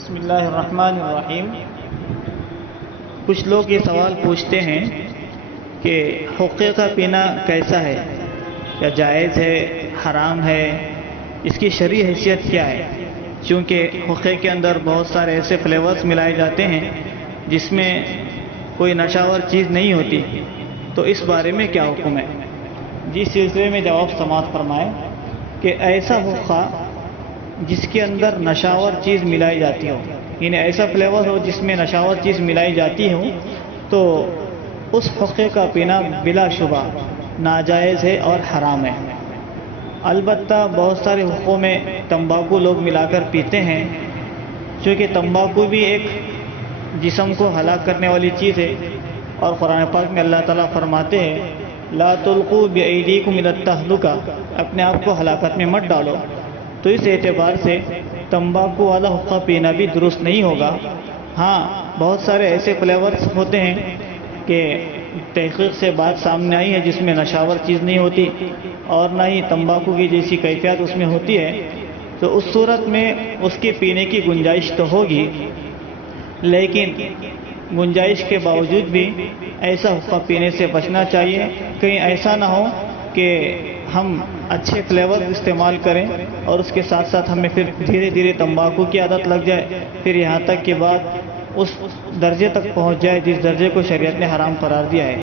بسم اللہ الرحمن الرحیم۔ کچھ لوگ یہ سوال پوچھتے ہیں کہ حقے کا پینا کیسا ہے، کیا جائز ہے، حرام ہے، اس کی شرعی حیثیت کیا ہے؟ چونکہ حقے کے اندر بہت سارے ایسے فلیورز ملائے جاتے ہیں جس میں کوئی نشاور چیز نہیں ہوتی، تو اس بارے میں کیا حکم ہے؟ جس سلسلے میں جواب سماعت فرمائیں کہ ایسا حقہ جس کے اندر نشاور چیز ملائی جاتی ہو، یعنی ایسا فلیور ہو جس میں نشاور چیز ملائی جاتی ہو، تو اس حقے کا پینا بلا شبہ ناجائز ہے اور حرام ہے۔ البتہ بہت سارے حقوں میں تمباکو لوگ ملا کر پیتے ہیں، چونکہ تمباکو بھی ایک جسم کو ہلاک کرنے والی چیز ہے، اور قرآن پاک میں اللہ تعالیٰ فرماتے ہیں لا تلقوا بأیدیکم الی التہلکہ، اپنے آپ کو ہلاکت میں مت ڈالو۔ تو اس اعتبار سے تمباکو والا حقہ پینا بھی درست نہیں ہوگا۔ ہاں، بہت سارے ایسے فلیورز ہوتے ہیں کہ تحقیق سے بات سامنے آئی ہے جس میں نشاور چیز نہیں ہوتی اور نہ ہی تمباکو کی جیسی کیفیت اس میں ہوتی ہے، تو اس صورت میں اس کے پینے کی گنجائش تو ہوگی، لیکن گنجائش کے باوجود بھی ایسا حقہ پینے سے بچنا چاہیے، کہیں ایسا نہ ہو کہ ہم اچھے فلیور استعمال کریں اور اس کے ساتھ ساتھ ہمیں پھر دھیرے دھیرے تمباکو کی عادت لگ جائے، پھر یہاں تک کہ بات اس درجے تک پہنچ جائے جس درجے کو شریعت نے حرام قرار دیا ہے۔